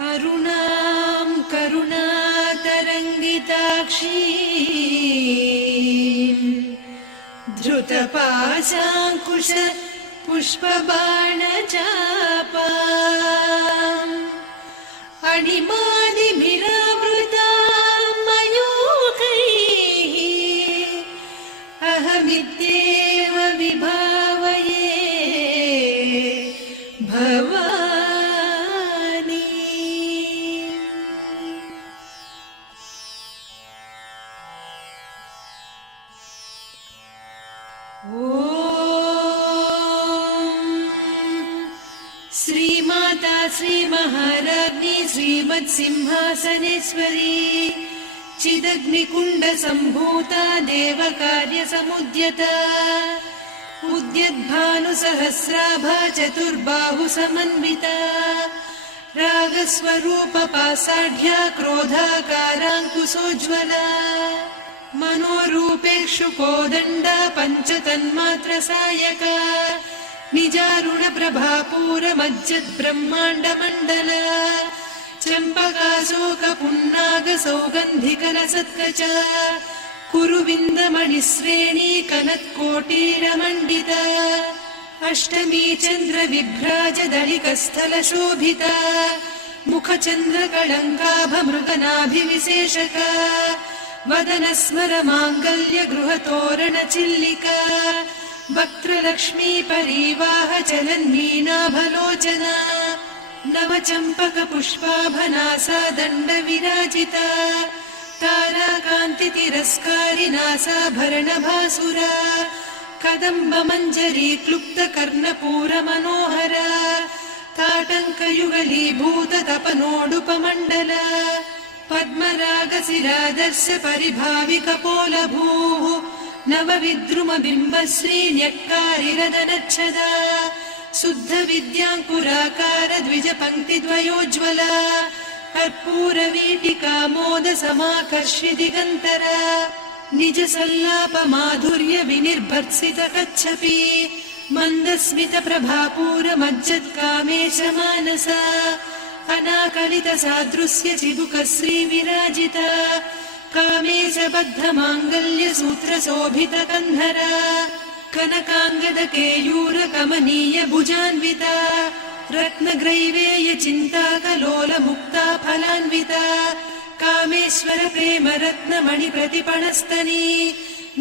अरुणां करुणातरङ्गिताक्षीं धृतपाशाङ्कुश पुष्पबाणचापाम् अणिमादिभिरावृतां मयूखैः अहमित्येव विभावये भवानी। श्रीमाता श्रीमहाराज्ञी श्रीमत्सिंहासनेश्वरी चिदग्निकुण्डसम्भूता देवकार्यसमुद्यता उद्यद्भानुसहस्राभा चतुर्बाहुसमन्विता रागस्वरूपपासाढ्या क्रोधाकाराङ्कुशोज्ज्वला मनोरूपेक्षु कोदण्डा पञ्चतन्मात्रसायका निजारुणप्रभापूरमज्जद्ब्रह्माण्डमण्डला चम्पकाशोकपुन्नागसौगन्धिकलसत्कचा कुरुविन्दमणिश्रेणी कनत्कोटीरमण्डिता अष्टमी चन्द्रविभ्राजदलिकस्थलशोभिता मुखचन्द्रकळङ्काभमृगनाभिविशेषका वदनस्मरमाङ्गल्यगृहतोरणचिल्लिका वक्त्रलक्ष्मी परिवाह चलन्मीनाभलोचना नवचम्पकपुष्पाभनासा दण्डविराजिता ताराकान्तितिरस्कारिनासाभरणभासुरा कदम्बमञ्जरी क्लुप्तकर्णपूरमनोहरा ताटङ्कयुगलीभूततपनोडुपमण्डला पद्मरागशिरादर्श परिभाविकपोलभूः नवविद्रुमबिम्बश्रीन्यक्कारिरदनच्छदा शुद्धविद्याङ्कुराकार द्विजपङ्क्तिद्वयोज्ज्वला कर्पूरवीटिकामोदसमाकर्ष्य दिगन्तरा निजसल्लापमाधुर्य विनिर्भर्त्सितकच्छपि मन्दस्मितप्रभापूरमज्जत्कामेशमानसा अनाकलितसादृश्य चिबुकश्रीविराजिता कामेशबद्धमाङ्गल्यसूत्रशोभितकन्धरा कनकाङ्गदकेयूरकमनीय भुजान्विता रत्नग्रैवेयचिन्ताकलोलमुक्ता फलान्विता कामेश्वर प्रेमरत्नमणिप्रतिपणस्तनी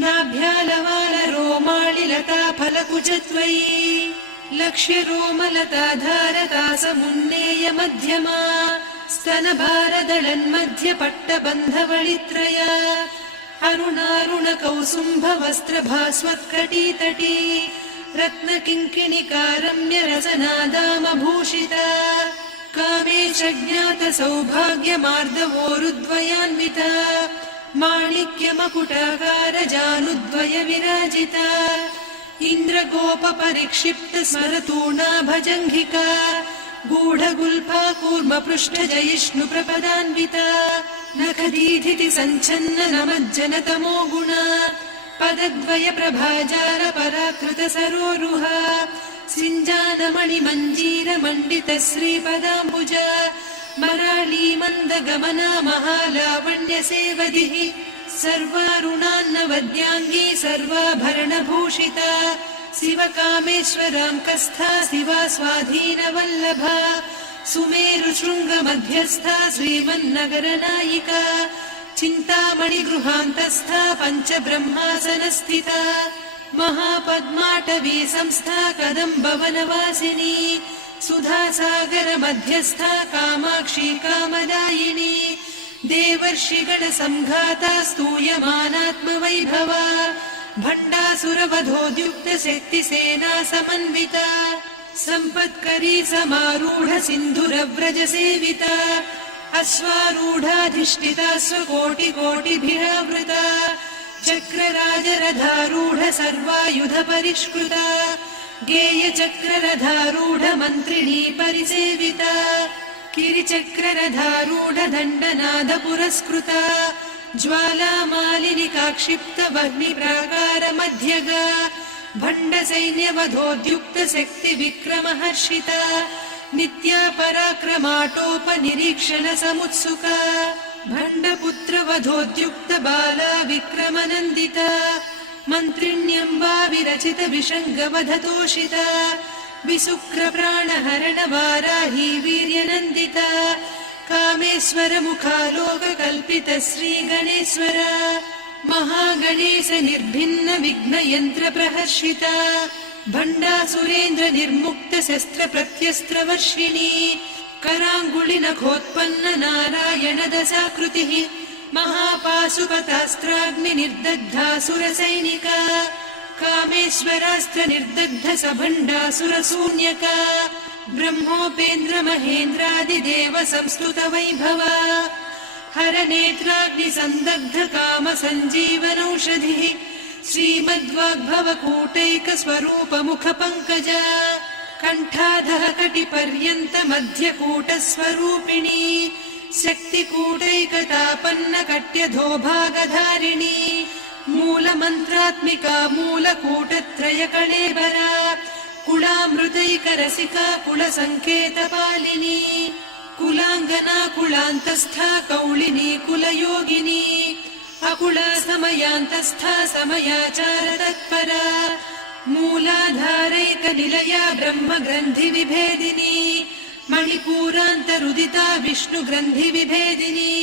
नाभ्यालवालरोमाळिलता फलकुचत्वयी लक्ष्यरोमलताधारतासमुन्नेय मध्यमा स्तनभारदळन्मध्यपट्टबन्धवळित्रया अरुणारुणकौसुम्भवस्त्रभास्वत्कटीतटी रत्नकिङ्किणिकारम्यरसनादामभूषिता कामेशज्ञातसौभाग्यमार्दवोरुद्वयान्विता माणिक्यमकुटाकारजानुद्वय विराजिता इन्द्रगोपपरिक्षिप्तस्मरतूणाभजङ्घिका गूढगुल्फा कूर्मपृष्ठजयिष्णुप्रपदान्विता नखदीधिति सञ्छन्न नमज्जनतमो गुणा पदद्वयप्रभाजार पराकृतसरोरुहा सिञ्जानमणिमञ्जीरमण्डितश्रीपदाम्बुजा मराळीमन्दगमना महालावण्यसेवधिः सर्वारुणान्नवद्याङ्गी सर्वाभरणभूषिता शिवकामेश्वराङ्कस्था शिवा स्वाधीनवल्लभा सुमेरुशृङ्गमध्यस्था श्रीमन्नगरनायिका चिन्तामणिगृहान्तस्था पञ्चब्रह्मासनस्थिता महापद्माटवी संस्था कदम्बवनवासिनी सुधासागरमध्यस्था कामाक्षी कामदायिनी देवर्षिगणसङ्घाता स्तूयमानात्मवैभवा भण्डासुरवधोद्युक्तशक्तिसेना समन्विता सम्पत्करी समारूढ सिन्धुरव्रजसेविता अश्वारूढाधिष्ठिता स्वकोटिकोटिभिरावृता चक्रराजरथारूढ सर्वायुधपरिष्कृता गेयचक्ररथारूढ मन्त्रिणी परिसेविता किरिचक्ररथारूढ दण्डनाद पुरस्कृता ज्वालामालिनिकाक्षिप्तवह्निप्राकारमध्यगा भण्डसैन्यवधोद्युक्तशक्तिविक्रमहर्षिता नित्या पराक्रमाटोपनिरीक्षण समुत्सुका भण्डपुत्रवधोद्युक्त बाला विक्रमनन्दिता मन्त्रिण्यम्बा विरचित विषङ्गवधतोषिता विशुक्रप्राणहरण वाराही वीर्यनन्दिता कामेश्वर मुखालोककल्पित श्रीगणेश्वर महागणेश निर्भिन्न विघ्नयन्त्र प्रहर्षिता भण्डासुरेन्द्र निर्मुक्त शस्त्र प्रत्यस्त्रवर्षिणी कराङ्गुलिनखोत्पन्न नारायण दशाकृतिः महापाशुपतास्त्राग्नि निर्दग्धासुरसैनिका कामेश्वरास्त्र निर्दग्ध सभण्डासुरशून्यका ब्रह्मोपेन्द्र महेन्द्रादिदेव संस्तुत वैभवा हरनेत्राग्नि सन्दग्ध काम सञ्जीवनौषधिः श्रीमद्वाग्भवकूटैक स्वरूप मुख पङ्कजा कण्ठाधः कटिपर्यन्त मध्यकूट स्वरूपिणी शक्तिकूटैकतापन्न कट्यधोभागधारिणी मूलमन्त्रात्मिका मूलकूटत्रय कळेबरा कुलामृतैकरसिका कुलसङ्केतपालिनी कुलाङ्गना कुलान्तस्था कौलिनी कुलयोगिनी अकुला समयान्तस्था समयाचार तत्परा मूलाधारैकनिलया ब्रह्मग्रन्थि विभेदिनी मणिपूरान्तरुदिता विष्णुग्रन्थि विभेदिनी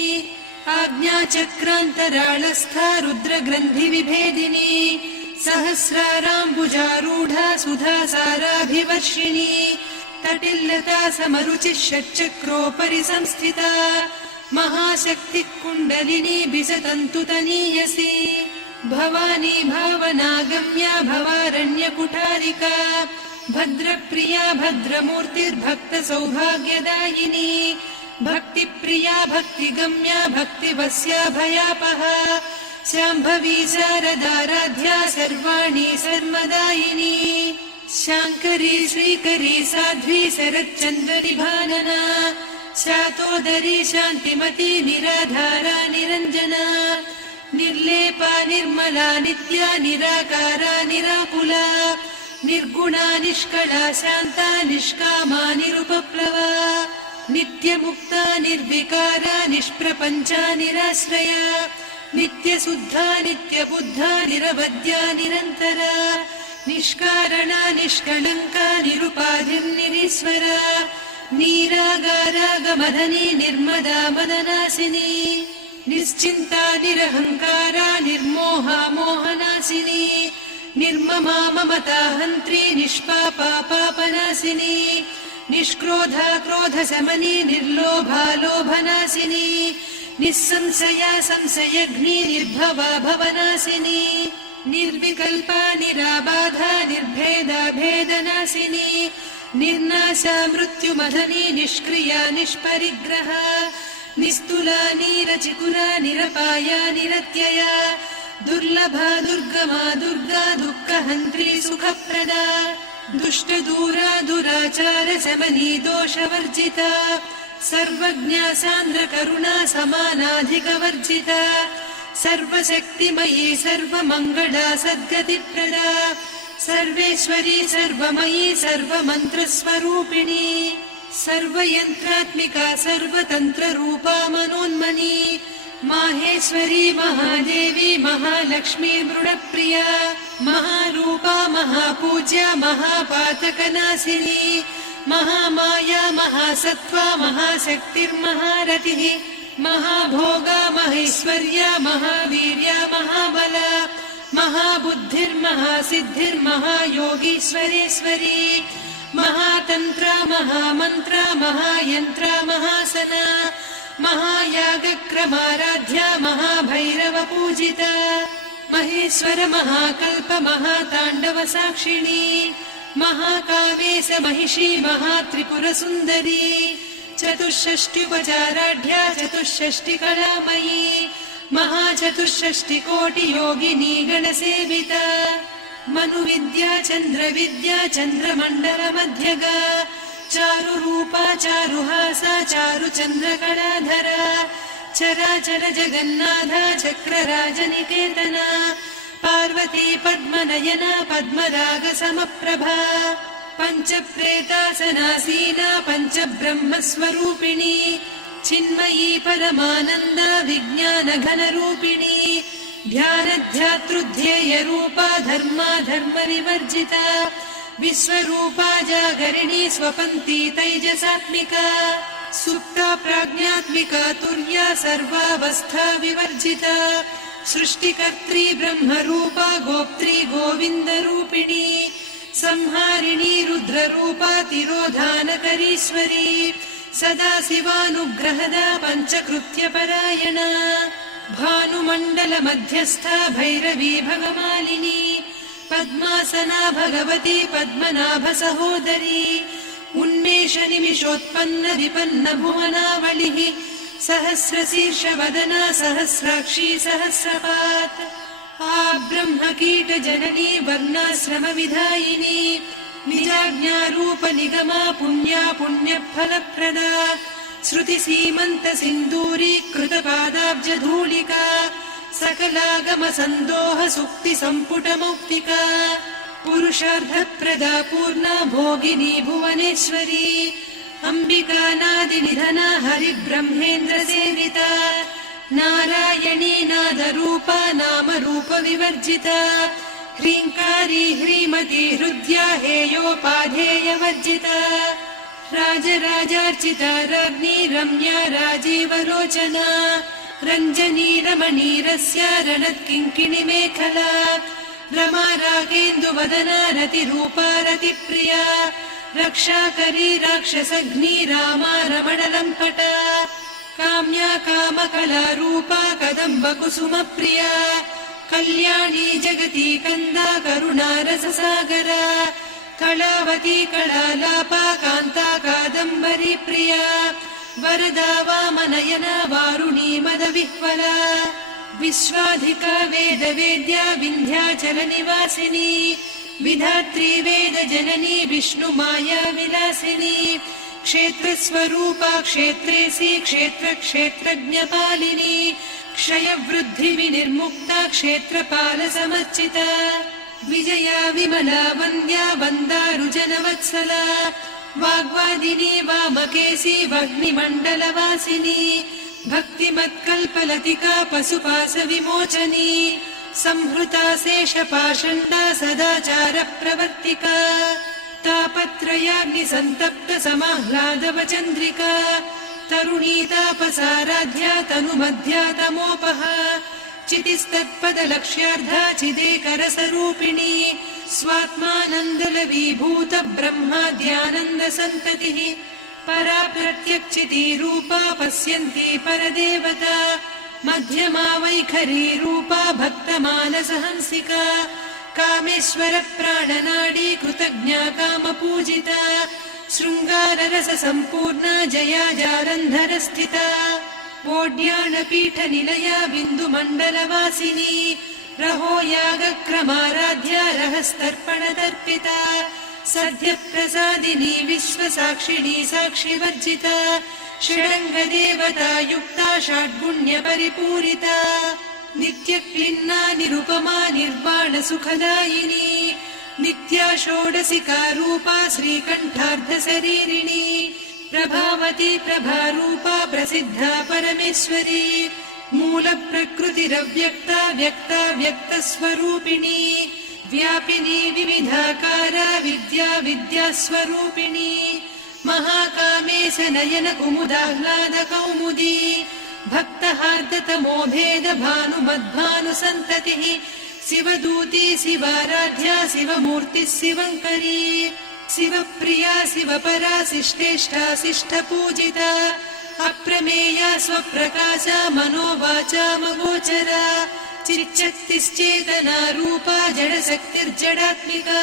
आज्ञाचक्रान्तराळस्था रुद्रग्रन्थि विभेदिनी सहस्राराम्बुजारूढा सुधासाराभिवर्षिणी तटिल्लता समरुचिः षट्चक्रोपरि संस्थिता महाशक्तिः कुण्डलिनी बिसतन्तुतनीयसी भवानी भावनागम्या भवारण्यकुठारिका भद्रप्रिया भद्रमूर्तिर्भक्त सौभाग्यदायिनी भक्तिप्रिया भक्तिगम्या भक्तिवस्या भयापहा शाम्भवी शारदाराध्या सर्वाणि सर्वदायिनी शाङ्करी श्रीकरी साध्वी शरच्चन्द्रनिभानना शातोदरी शान्तिमती निराधारा निरञ्जना निर्लेपा निर्मला नित्या निराकारा निराकुला निर्गुणा निष्कला शान्ता निष्कामा निरुपप्लवा नित्यमुक्ता निर्विकारा निष्प्रपञ्चा निराश्रया नित्यशुद्धा नित्यबुद्धा निरवद्या निरन्तरा निष्कारणा निष्कलङ्का निरुपाधिर्निरीश्वरा नीरागारागमधनी निर्मदा मदनासिनी निश्चिन्ता निरहङ्कारा निर्मोहा मोहनासिनी निर्ममा ममता हन्त्री निष्पापा पापनासिनी निष्क्रोधा क्रोधशमनी निर्लोभा लोभनासिनी निस्संशया संशयघ्नी निर्भवा भवनासिनी निर्विकल्पा निराबाधा निर्भेदा भेदनासिनी निर्नाशा मृत्युमधनी निष्क्रिया निष्परिग्रहा निस्तुला नीरचिकुरा निरपाया निरत्यया दुर्लभा दुर्गमा दुर्गा दुःखहन्त्री सुखप्रदा दुष्टदूरा दुराचार शमनी दोषवर्जिता सर्वज्ञा सान्द्र करुणा समानाधिकवर्जिता सर्वशक्तिमयी सर्वमङ्गला सद्गतिप्रदा सर्वेश्वरी सर्वमयी सर्वमन्त्रस्वरूपिणी सर्वयन्त्रात्मिका सर्वतन्त्ररूपा मनोन्मनी माहेश्वरी महादेवी महालक्ष्मी मृडप्रिया महारूपा महापूज्या महापातकनाशिनी महामाया महासत्त्वा महाशक्तिर्महारतिः महाभोगा महेश्वर्या महावीर्या महाबला महाबुद्धिर्महासिद्धिर्महायोगीश्वरेश्वरी महातन्त्रा महामन्त्रा महायन्त्रा महासना महायागक्रमाराध्या महाभैरवपूजिता महेश्वर महाकल्प महाताण्डव साक्षिणी महाकावेश महिषी महात्रिपुरसुन्दरी चतुष्षष्ट्युपचाराढ्या चतुष्षष्टिकलामयी महाचतुष्षष्टिकोटियोगिनी गणसेविता मनुविद्या चन्द्रविद्या चन्द्रमण्डलमध्यगा चारुरूपा चारुहासा चारुचन्द्रकलाधरा चराचर जगन्नाथा चक्रराजनिकेतना पार्वती पद्मनयना पद्मरागसमप्रभा पञ्चप्रेतासनासीना पञ्चब्रह्मस्वरूपिणी चिन्मयी परमानन्द विज्ञानघनरूपिणी ध्यानध्यातृध्येयरूपा धर्मा धर्मनिवर्जिता विश्वरूपा जागरिणी स्वपन्ती तैजसात्मिका सुप्ता प्राज्ञात्मिका तुर्या सर्वावस्था विवर्जिता सृष्टिकर्त्री ब्रह्मरूपा गोप्त्री गोविन्दरूपिणी संहारिणी रुद्ररूपा तिरोधानकरीश्वरी सदा शिवानुग्रहदा पञ्चकृत्यपरायणा भानुमण्डलमध्यस्था भैरवी भगमालिनी पद्मासना भगवती पद्मनाभसहोदरी उन्मेषनिमिषोत्पन्न विपन्न भुवनावलिः सहस्रशीर्षवदना सहस्राक्षी सहस्रपात् ब्रह्मकीटजननी वर्णाश्रमविधायिनी निजाज्ञारूपनिगमा पुण्या पुण्यफलप्रदा श्रुतिसीमन्तसिन्दूरीकृतपादाब्जधूलिका सकलागमसन्दोह सुक्तिसम्पुटमौक्तिका पुरुषार्थप्रदा पूर्णा भोगिनी भुवनेश्वरी अम्बिकानादिनिधना हरिब्रह्मेन्द्रसेविता नारायणी नादरूपा नामरूपविवर्जिता ह्रीङ्कारी ह्रीमती हृद्या हेयोपाधेयवर्जिता राजराजार्चिता राज्ञी रम्या राजीवलोचना रञ्जनी रमणीरस्या रणत्किङ्किणिमेखला रमा रागेन्दुवदना रतिरूपा रतिप्रिया रक्षाकरी राक्षसघ्नी रामा रमणलम्पटा काम्या कामकलारूपा कदम्बकुसुमप्रिया कल्याणी जगती कन्दा करुणारससागरा कलावती कलालापा कान्ता कादम्बरी प्रिया वरदा वामनयना वारुणी मदविह्वला विश्वाधिका वेदवेद्या विन्ध्याचलनिवासिनी विधात्री वेदजननी विष्णुमाया विलासिनी क्षेत्रस्वरूपा क्षेत्रेसी क्षेत्रक्षेत्रज्ञपालिनी क्षयवृद्धिविनिर्मुक्ता क्षेत्रपालसमर्चिता विजया विमला वन्द्या वन्दारुजनवत्सला वाग्वादिनी वामकेशी वह्निमण्डलवासिनी भक्तिमत्कल्पलतिका पशुपाशविमोचनी संहृता शेषपाषण्डा सदाचारप्रवर्तिका तापत्रयाग्निसन्तप्त समाह्लादवचन्द्रिका तरुणी तापसाराध्या तनुमध्या तमोपहा चितिस्तत्पदलक्ष्यार्धा चिदेकरसरूपिणी स्वात्मानन्दलवीभूत ब्रह्माद्यानन्दसन्ततिः परा प्रत्यक्षितीरूपा पश्यन्ती परदेवता मध्यमा वैखरी रूपा भक्तमानसहंसिका कामेश्वर प्राणनाडी कृतज्ञा कामपूजिता शृङ्गाररस सम्पूर्णा जया जालन्धरस्थिता वोड्याणपीठनिलया बिन्दुमण्डलवासिनी रहो यागक्रमाराध्या रहस्तर्पणतर्पिता सद्यप्रसादिनी विश्वसाक्षिणी साक्षिवर्जिता षडङ्गदेवता युक्ता षड्गुण्यपरिपूरिता नित्यक्लिन्ना निरुपमा निर्वाणसुखदायिनी नित्या षोडशिका रूपा श्रीकण्ठार्धशरीरिणी प्रभावती प्रभारूपा प्रसिद्धा परमेश्वरी मूलप्रकृतिरव्यक्ता व्यक्ता व्यक्तस्वरूपिणी व्यापिनी विविधाकारा विद्या विद्यास्वरूपिणी महाकामेश नयन कुमुदाह्लाद कौमुदी भक्तहार्दतमो भेद भानुमद्भानुसन्ततिः शिवदूती शिवाराध्या शिवमूर्तिः शिवङ्करी शिवप्रिया शिवपरा शिष्टेष्टा शिष्टपूजिता अप्रमेया स्वप्रकाशा मनोवाचामगोचरा चिच्चक्तिश्चेतना रूपा जडशक्तिर्जडात्मिका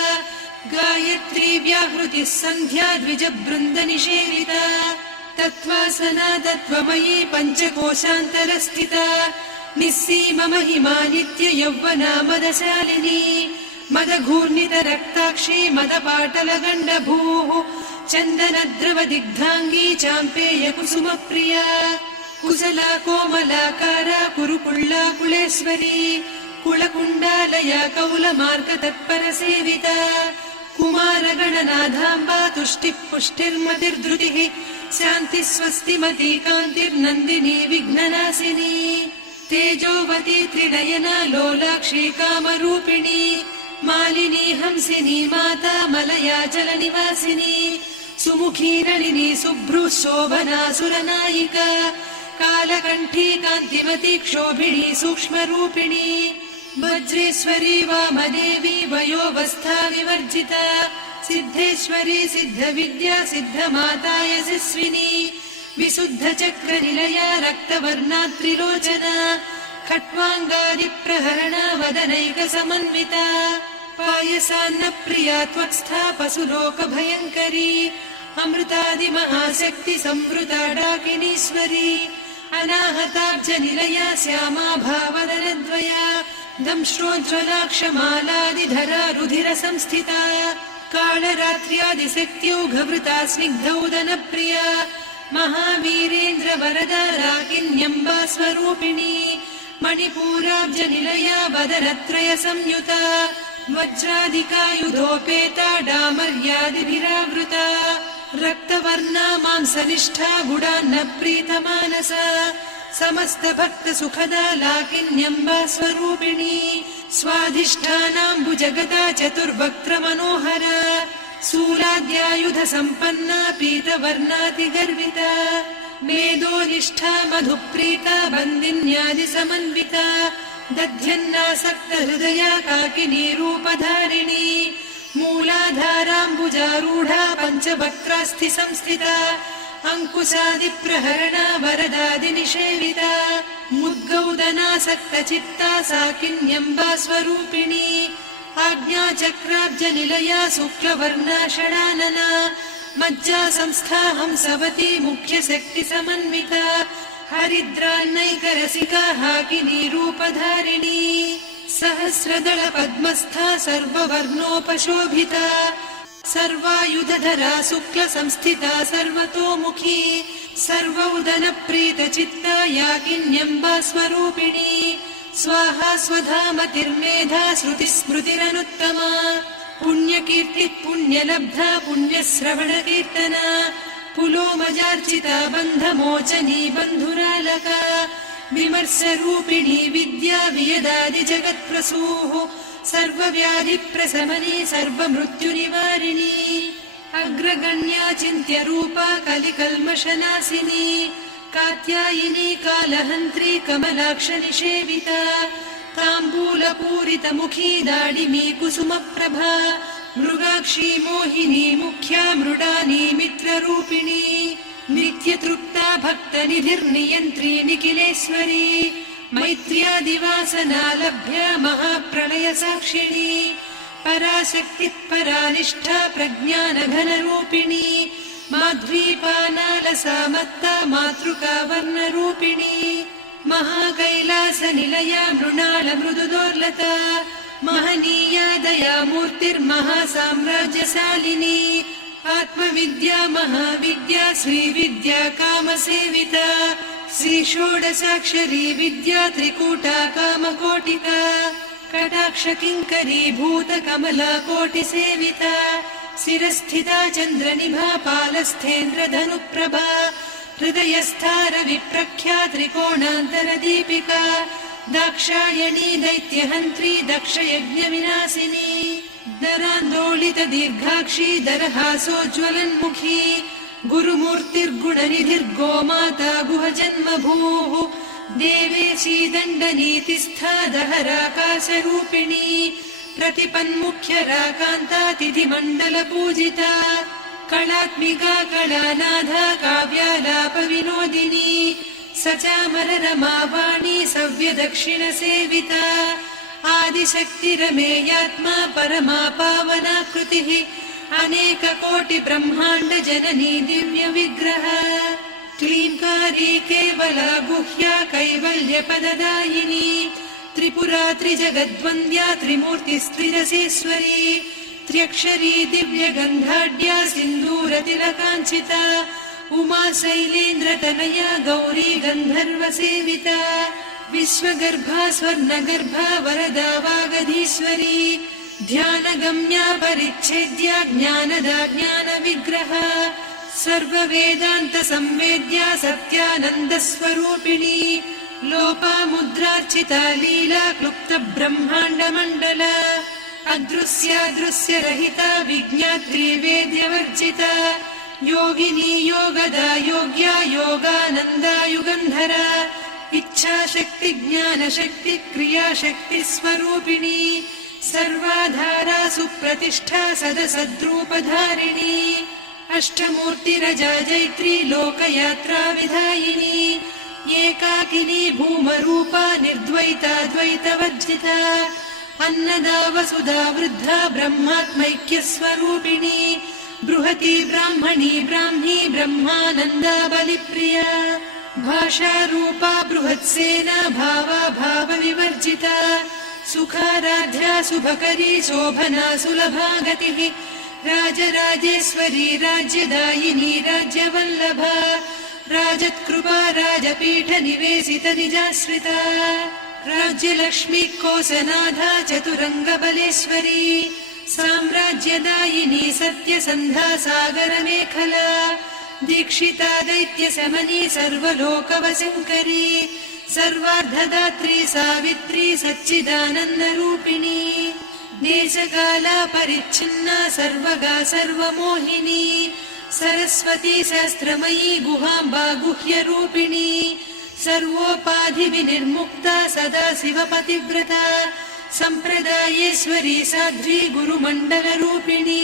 गायत्री व्याहृतिः सन्ध्या द्विजबृन्दनिषेविता तत्त्वासना तत्त्वमयी पञ्चकोशान्तरस्थिता निस्सीम महिमा नित्य यौवना मदशालिनी मदघूर्णितरक्ताक्षी मदपाटलगण्डभूः चन्दनद्रवदिग्धाङ्गी चाम्पेय कुसुमप्रिया कुशला कोमलाकारा कुरुकुळ्ळा कुलेश्वरी कुलकुण्डालया कौलमार्गतत्परसेविता कुमारगणनाथाम्बा तुष्टिः पुष्टिर्मतिर्धृतिः शान्तिः स्वस्तिमती कान्तिर्नन्दिनी विघ्ननाशिनी तेजोवती त्रिनयना लोलाक्षी कामरूपिणी मालिनी हंसिनी माता मलया जलनिवासिनी सुमुखी नलिनी शुभ्रुः शोभना सुरनायिका कालकण्ठी कान्तिमती क्षोभिणी सूक्ष्मरूपिणी वज्रेश्वरी वामदेवी वयोवस्था विवर्जिता सिद्धेश्वरी सिद्धविद्या सिद्धमाता यशस्विनी विशुद्धचक्रनिलया रक्तवर्णा त्रिलोचना खट्वाङ्गादिप्रहरणा वदनैकसमन्विता पायसान्नप्रिया त्वक्स्था पशुलोकभयङ्करी अमृतादिमहाशक्ति संवृता डाकिनीश्वरी अनाहताब्जनिलया श्यामा भावदनद्वया दंश्रोज्ज्वलाक्षमालादिधरा रुधिरसंस्थिता कालरात्र्यादिशक्त्यौघवृता स्निग्धौदनप्रिया महावीरेन्द्र वरदा राकिन्यम्बा स्वरूपिणी मणिपूराब्जनिलया वदनत्रय संयुता वज्रादिकायुधोपेता डामर्यादिभिरावृता रक्तवर्णा मांसनिष्ठा गुडान्न प्रीतमानसा समस्त भक्त सुखदा लाकिन्यम्बा स्वरूपिणी स्वाधिष्ठानाम्बुजगता चतुर्वक्त्र मनोहरा शूलाद्यायुध सम्पन्ना पीतवर्णातिगर्विता मेदोनिष्ठा मधुप्रीता बन्दिन्यादि समन्विता दध्यन्नासक्त हृदया काकिनी रूपधारिणी मूलाधाराम्बुजारूढा पञ्चवक्त्रास्थि संस्थिता अङ्कुशादिप्रहरणा वरदादिनिषेविता मुद्गौदनासक्तचित्ता साकिन्यम्बा स्वरूपिणी आज्ञाचक्राब्जनिलया शुक्लवर्णा षडानना मज्जा संस्था हंसवती मुख्यशक्तिसमन्विता हरिद्रान्नैकरसिका हाकिनी रूपधारिणी सहस्रदल पद्मस्था सर्ववर्णोपशोभिता सर्वायुधधरा शुक्लसंस्थिता सर्वतोमुखी सर्वौदनप्रीतचित्ता याकिन्यम्बा स्वरूपिणी स्वाहा स्वधामतिर्मेधा श्रुतिस्मृतिरनुत्तमा पुण्यकीर्तिः पुण्यलब्धा पुण्यश्रवणकीर्तना पुलोमजार्चिता बन्धमोचनी बन्धुरालका विमर्शरूपिणी विद्या वियदादिजगत्प्रसूः सर्वव्याधिप्रशमनी सर्वमृत्युनिवारिणी अग्रगण्या चिन्त्यरूपा कलिकल्मषनाशिनी कात्यायिनी कालहन्त्री कमलाक्षनिषेविता ताम्बूलपूरितमुखी दाडिमी कुसुमप्रभा मृगाक्षी मोहिनी मुख्या मृडानी मित्ररूपिणी नित्यतृप्ता भक्तनिधिर्नियन्त्री निखिलेश्वरी मैत्र्यादिवासना लभ्या महाप्रलयसाक्षिणी पराशक्तिः परानिष्ठा प्रज्ञानघनरूपिणी माध्वीपानालसामत्ता मातृका वर्णरूपिणी महाकैलासनिलया मृणाल मृदुदोर्लता महनीया दयामूर्तिर्महासाम्राज्यशालिनी आत्मविद्या महाविद्या श्रीविद्या कामसेविता श्रीषोडशाक्षरी विद्या त्रिकूटा कामकोटिका कटाक्षकिङ्करी भूतकमला कोटिसेविता शिरस्थिता चन्द्रनिभा पालस्थेन्द्रधनुप्रभा हृदयस्था रविप्रख्या त्रिकोणान्तरदीपिका दाक्षायणी दैत्यहन्त्री दक्षयज्ञविनाशिनी दरान्दोलित दीर्घाक्षी दरहासोज्ज्वलन्मुखी गुरुमूर्तिर्गुणनिधिर्गोमाता गुहजन्मभूः देवेशी दण्डनीतिस्था दहराकाशरूपिणी प्रतिपन्मुख्यराकान्ता तिथिमण्डलपूजिता कलात्मिका कलानाथा काव्यालापविनोदिनी सचामररमावाणी सव्यदक्षिणसेविता आदिशक्तिरमेयात्मा परमा पावनाकृतिः अनेककोटिब्रह्माण्डजननी दिव्यविग्रह क्लीङ्कारी केवला गुह्या कैवल्यपददायिनी त्रिपुरा त्रिजगद्वन्द्या त्रिमूर्तिस्त्रिरसेश्वरी त्र्यक्षरी दिव्यगन्धाढ्या सिन्दूरतिलकाञ्चिता उमा शैलेन्द्रतनया गौरी गन्धर्वसेविता विश्वगर्भा स्वर्णगर्भा वरदा वागधीश्वरी ध्यानगम्या परिच्छेद्या ज्ञानदा ज्ञानविग्रह सर्ववेदान्त संवेद्या सत्यानन्दस्वरूपिणी लोपामुद्रार्चिता लीला क्लुप्त ब्रह्माण्डमण्डल अदृश्यादृश्यरहिता विज्ञात्री वेद्यवर्जिता योगिनी योगदा योग्या योगानन्दा युगन्धरा इच्छाशक्ति ज्ञानशक्ति क्रियाशक्ति स्वरूपिणी सर्वाधारा सुप्रतिष्ठा सदसद्रूपधारिणी अष्टमूर्तिरजा जैत्री लोकयात्रा विधायिनी एकाकिनी भूमरूपा निर्द्वैता द्वैतवर्जिता अन्नदा वसुधा वृद्धा ब्रह्मात्मैक्यस्वरूपिणी बृहती ब्राह्मणी ब्राह्मी ब्रह्मानन्दा बलिप्रिया भाषारूपा बृहत्सेना भावा भावविवर्जिता सुखाराध्या शुभकरी शोभना सुलभा गतिः राजराजेश्वरी राज्यदायिनी राज्यवल्लभा राजत्कृपा राजपीठ निवेशित निजाश्रिता राज्यलक्ष्मी कोसनाधा चतुरङ्गबलेश्वरी साम्राज्यदायिनी सत्यसन्धा सागरमेखला दीक्षिता दैत्यशमनी सर्वलोकवशङ्करी सर्वार्धदात्री सावित्री सच्चिदानन्दरूपिणी देशकाला परिच्छिन्ना सर्वगा सर्वमोहिनी सरस्वती सहस्रमयी गुहाम्बा गुह्यरूपिणी सर्वोपाधिविनिर्मुक्ता सदा शिवपतिव्रता सम्प्रदायेश्वरी साध्वी गुरुमण्डलरूपिणी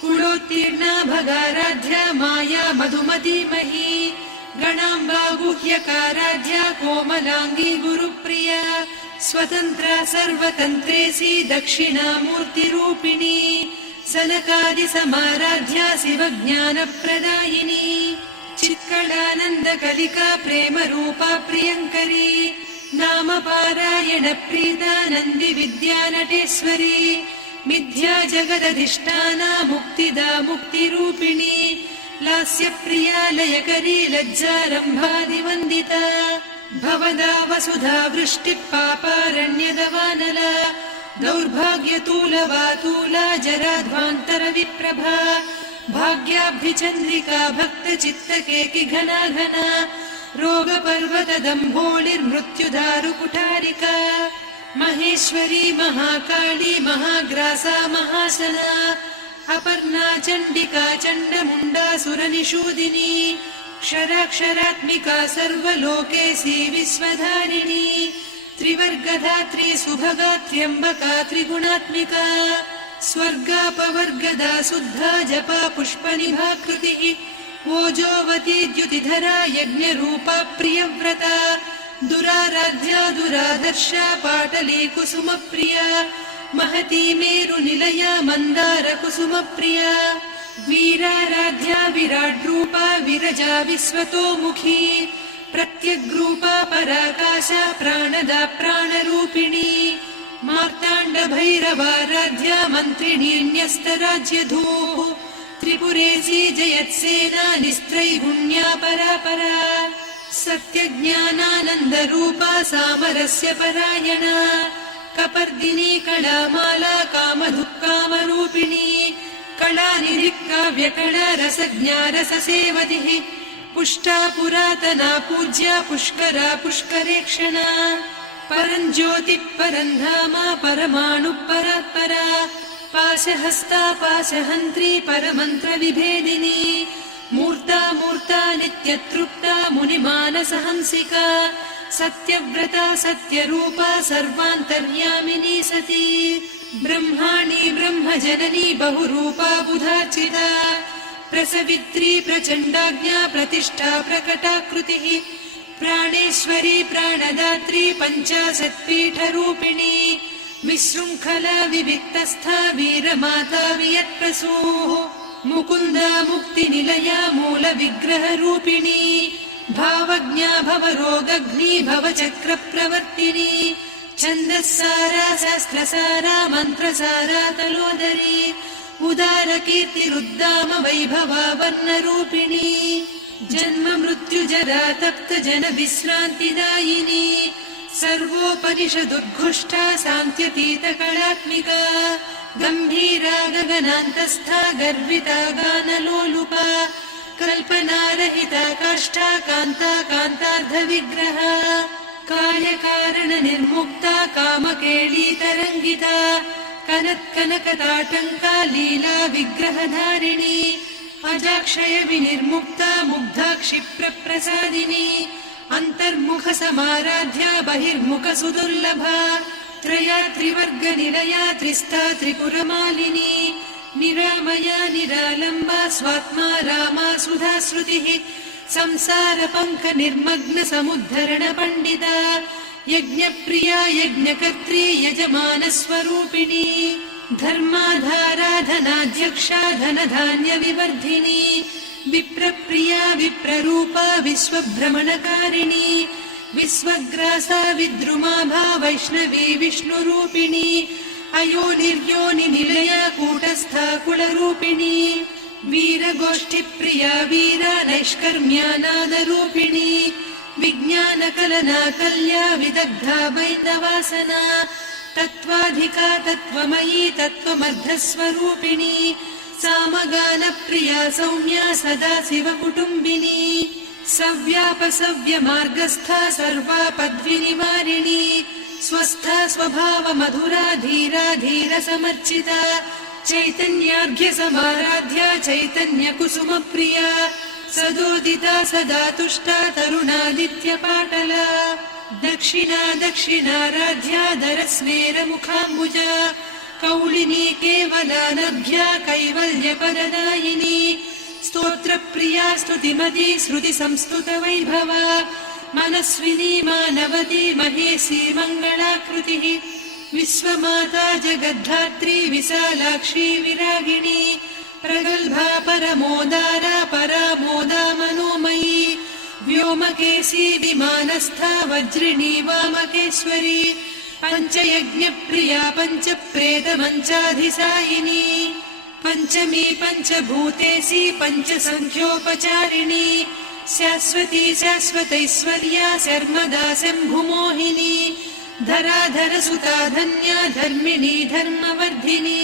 कुलोत्तीर्णा भगाराध्या माया मधुमतीमही गणाम्बा गुह्यकाराध्या कोमलाङ्गी गुरुप्रिया स्वतन्त्रा सर्वतन्त्रेसी दक्षिणामूर्तिरूपिणी सनकादिसमाराध्या शिवज्ञानप्रदायिनी चित्कलानन्दकलिका प्रेमरूपा प्रियङ्करी नाम पारायण प्रीता नन्दि विद्यानटेश्वरी मिथ्या जगदधिष्ठाना मुक्तिदा मुक्तिरूपिणी लास्यप्रिया लयकरी लज्जारम्भादिवन्दिता भवदा वसुधा वृष्टिः पापारण्यदवानला दौर्भाग्यतूलवातूला जराध्वान्तरविप्रभा भाग्याब्धिचन्द्रिका भक्तचित्तकेकि घना घना रोगपर्वतदम्भोलिर्मृत्युदारुकुठारिका महेश्वरी महाकाली महाग्रासा महासना अपर्णा चण्डिका चण्डमुण्डा सुरनिषूदिनी क्षराक्षरात्मिका सर्वलोकेशी विश्वधारिणी त्रिवर्गधात्री सुभगा त्र्यम्बका त्रिगुणात्मिका स्वर्गापवर्गदा शुद्धा जपा पुष्पनिभाकृतिः ओजोवती द्युतिधरा यज्ञरूपा प्रियव्रता दुराराध्या दुरादर्शा पाटली कुसुमप्रिया महती मेरुनिलया मन्दार कुसुमप्रिया वीराराध्या विराड्रूपा विरजा विश्वतोमुखी प्रत्यग्रूपा पराकाशा प्राणदा प्राणरूपिणी मार्ताण्ड भैरवाराध्या मन्त्रिणीन्यस्तराज्यधूः त्रिपुरेशी जयत्सेना निस्त्रैगुण्या परापरा सत्यज्ञानानन्दरूपा सामरस्य परायणा कपर्दिनी कलामाला कामधुक्कामरूपिणी कलानिधिक्काव्यकला रसज्ञा रससेवतिः पुष्टा पुरातना पूज्या पुष्करा पुष्करेक्षणा परञ्ज्योतिः परन्धामा परमाणुः परात्परा पाशहस्ता पाशहन्त्री परमन्त्रविभेदिनी मूर्ता मूर्ता नित्यतृप्ता मुनिमानसहंसिका सत्यव्रता सत्यरूपा सर्वान्तर्यामिनी सती ब्रह्माणी ब्रह्मजननी बहुरूपा बुधार्चिता प्रसवित्री प्रचण्डाज्ञा प्रतिष्ठा प्रकटाकृतिः प्राणेश्वरी प्राणदात्री पञ्चाशत्पीठरूपिणी विशृङ्खला विविक्तस्था वीरमाता वियत्प्रसूः मुकुन्दा मुक्तिनिलया मूलविग्रहरूपिणी भावज्ञा भवरोगग्नी भवचक्रप्रवर्तिनी छन्दस्सारा शास्त्रसारा मन्त्रसारा तलोदरी उदारकीर्तिरुद्दाम वैभवा वर्णरूपिणी जन्म मृत्युजरा तप्त जन विश्रान्तिदायिनी सर्वोपनिषदुद्घुष्टा सान्त्यतीत कलात्मिका गम्भीरा गगनान्तस्था गर्विता गानलोलुपा कल्पनारहिता काष्ठा कान्ता कान्तार्धविग्रहा कार्यकारणनिर्मुक्ता कामकेळीतरङ्गिता कनत्कनकताटङ्का लीला विग्रहधारिणी अजाक्षय विनिर्मुक्ता मुग्धा क्षिप्रप्रसादिनी अन्तर्मुखसमाराध्या बहिर्मुखसुदुर्लभा त्रया त्रिवर्गनिलया त्रिस्ता त्रिपुरमालिनी निरामया निरालम्बा स्वात्मा रामा सुधाश्रुतिः संसारपङ्कनिर्मग्न समुद्धरण पण्डिता यज्ञप्रिया यज्ञकर्त्री यजमानस्वरूपिणी धर्माधाराधनाध्यक्षा धनधान्यविवर्धिनी विप्रप्रिया विप्ररूपा विश्वभ्रमणकारिणी विश्वग्रासा विद्रुमाभा वैष्णवी विष्णुरूपिणी अयोनिर्योनिनिलया कूटस्था कुलरूपिणी वीरगोष्ठिप्रिया वीरा नैष्कर्म्यानादरूपिणी विज्ञानकलना कल्या विदग्धा बैन्दवासना तत्त्वाधिका तत्त्वमयी तत्त्वमर्धस्वरूपिणी सामगानप्रिया सौम्या सदा शिवकुटुम्बिनी सव्यापसव्यमार्गस्था सर्वा पद्विनिवारिणी स्वस्था स्वभावमधुरा धीरा धीरसमर्चिता चैतन्यार्घ्यसमाराध्या चैतन्यकुसुमप्रिया सदोदिता सदा तुष्टा तरुणादित्यपाटला दक्षिणा दक्षिणाराध्या दरस्मेरमुखाम्बुजा कौलिनी केवलानभ्या कैवल्यपददायिनी स्तोत्रप्रिया स्तुतिमती श्रुतिसंस्तुतवैभवा मनस्विनी मानवती महेशी मङ्गलाकृतिः विश्वमाता जगद्धात्री विशालाक्षी विरागिणी प्रगल्भा परमोदारा परामोदा मनोमयी व्योमकेशी विमानस्था वज्रिणी वामकेश्वरी पञ्चयज्ञप्रिया पञ्चप्रेतमञ्चाधिसायिनी पञ्चमी पञ्चभूतेशी पञ्चसङ्ख्योपचारिणी शाश्वती शाश्वतैश्वर्या शर्मदा शम्भुमोहिनी धराधरसुता धन्या धर्मिणी धर्मवर्धिनी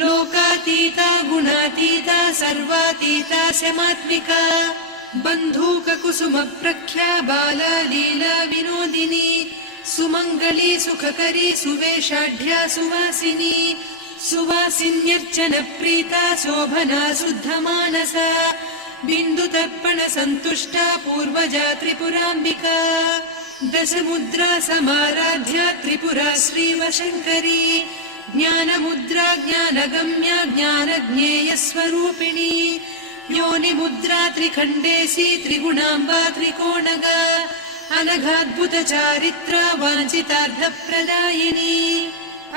लोकातीता गुणातीता सर्वातीता शमात्मिका बन्धूककुसुमप्रख्या बाला लीला विनोदिनी सुमङ्गली सुखकरी सुवेशाढ्या सुवासिनी सुवासिन्यर्चनप्रीता शोभना शुद्धमानसा बिन्दुतर्पणसन्तुष्टा पूर्वजा त्रिपुराम्बिका दशमुद्रा समाराध्या त्रिपुरा श्रीवशङ्करी ज्ञानमुद्रा ज्ञानगम्या ज्ञानज्ञेयस्वरूपिणी योनिमुद्रा त्रिखण्डेशी त्रिगुणाम्बा त्रिकोणगा अनघाद्भुतचारित्रा वाञ्छितार्थप्रदायिनी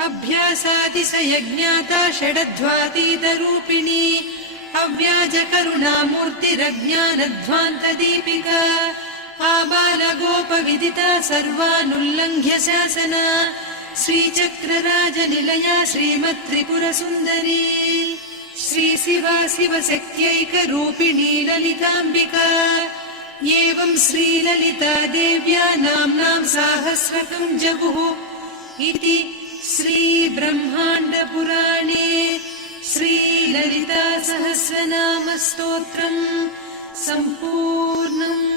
अभ्यासातिशयज्ञाता षडध्वातीतरूपिणी अव्याजकरुणामूर्तिरज्ञानध्वान्तदीपिका आबालगोपविदिता सर्वानुल्लङ्घ्य शासना श्रीचक्रराजनिलया श्रीमत्त्रिपुरसुन्दरी श्रीशिवा शिवशक्त्यैकरूपिणी ललिताम्बिका एवं श्रीललिता देव्या नाम्नां साहस्रकं जगुः इति श्रीब्रह्माण्डपुराणे श्रीललिता सहस्रनामस्तोत्रम् सम्पूर्णम्।